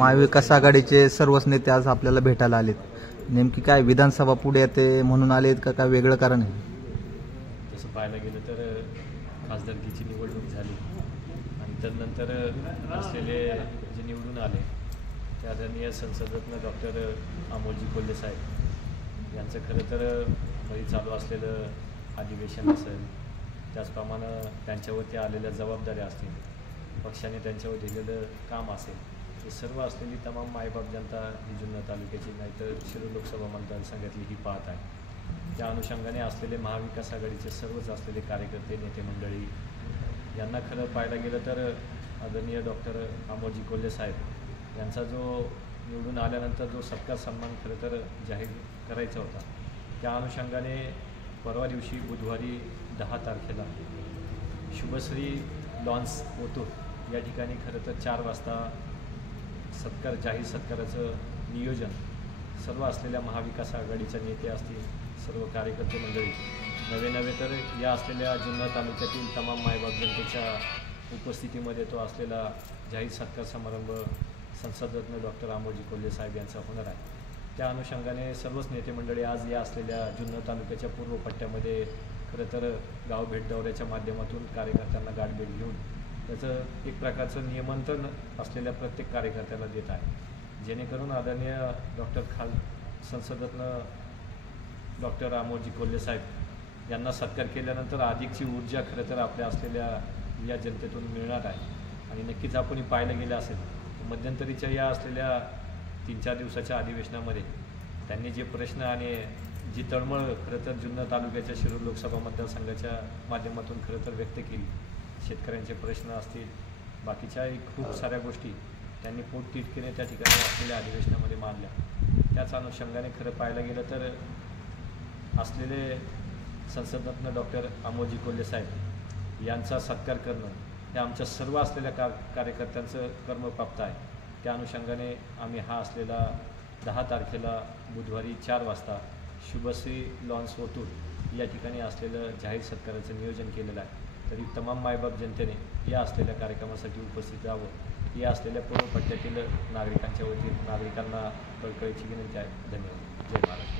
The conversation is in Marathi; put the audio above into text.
महाविकास आघाडीचे सर्वच नेते आज आपल्याला भेटायला आलेत. नेमकी काय विधानसभा पुढे येते म्हणून आलेत का काय वेगळं कारण आहे? तसं पाहायला गेलं तर खासदारकीची निवडणूक झाली आणि त्यानंतर असलेले जे निवडून आले ते आदरणीय संसदरत्न डॉक्टर अमोलजी कोल्हे साहेब यांचं खरं तर मध्ये चालू असलेलं अधिवेशन असेल, त्याचप्रमाणे त्यांच्यावरती आलेल्या जबाबदाऱ्या असतील, पक्षाने त्यांच्यावर दिलेलं काम असेल, हे सर्व असलेली तमाम मायबाप जनता ही जुन्नर तालुक्याची नाही तर शिरूर लोकसभा मतदारसंघातली ही पाहत आहे. त्या अनुषंगाने असलेले महाविकास आघाडीचे सर्वच असलेले कार्यकर्ते, नेते मंडळी यांना खरं पाहायला गेलं तर आदरणीय डॉक्टर अमोलजी कोल्हे साहेब यांचा जो निवडून आल्यानंतर जो सत्कार सन्मान खरं तर जाहीर करायचा होता, त्या अनुषंगाने परवा दिवशी बुधवारी 10 तारखेला शुभश्री लॉन्स ओतूर या ठिकाणी खरं तर 4 वाजता जाहीर सत्काराचं नियोजन सर्व असलेल्या महाविकास आघाडीचे नेते असतील, सर्व कार्यकर्ते मंडळी नवे तर या असलेल्या जुन्नर तालुक्यातील तमाम मायबाप जनतेच्या उपस्थितीमध्ये तो असलेला जाहीर सत्कार समारंभ संसदरत्न डॉक्टर अमोलजी कोल्हे साहेब यांचा होणार आहे. त्या अनुषंगाने सर्वच नेते मंडळी आज या असलेल्या जुन्नर तालुक्याच्या पूर्व पट्ट्यामध्ये खरं तर गाव भेट दौऱ्याच्या माध्यमातून कार्यकर्त्यांना गाठभेट घेऊन त्याचं एक प्रकारचं नियमंत्रण असलेल्या प्रत्येक कार्यकर्त्याला देत आहे, जेणेकरून आदरणीय संसदरत्न डॉक्टर अमोलजी कोल्हे साहेब यांना सत्कार केल्यानंतर अधिकची ऊर्जा खरं तर आपल्या असलेल्या या जनतेतून मिळणार आहे. आणि नक्कीच आपण पाहायला गेलं असेल मध्यंतरीच्या या असलेल्या 3-4 दिवसाच्या अधिवेशनामध्ये त्यांनी जे प्रश्न आणि जी तळमळ खरं तर जुन्नर तालुक्याच्या शिरूर लोकसभा मतदारसंघाच्या माध्यमातून खरं तर व्यक्त केली, शेतकऱ्यांचे प्रश्न असतील, बाकीच्याही खूप साऱ्या गोष्टी त्यांनी पोटतिडकीने त्या ठिकाणी असलेल्या अधिवेशनामध्ये मांडल्या. त्याच अनुषंगाने खरं पाहायला गेलं तर असलेले संसदरत्न डॉक्टर अमोलजी कोल्हे साहेब यांचा सत्कार करणं हे आमच्या सर्व असलेल्या कार्यकर्त्यांचं कर्मप्राप्त आहे. त्या अनुषंगाने आम्ही हा असलेला 10 तारखेला बुधवारी 4 वाजता शुभश्री लॉन्स ओतूर या ठिकाणी असलेलं जाहीर सत्काराचं नियोजन केलेलं आहे. तरी तमाम मायबाप जनतेने या असलेल्या कार्यक्रमासाठी उपस्थित राहावं या असलेल्या पूर्व पट्ट्यातील नागरिकांच्या वतीने नागरिकांना कळकळीची विनंती आहे. धन्यवाद. जय महाराष्ट्र.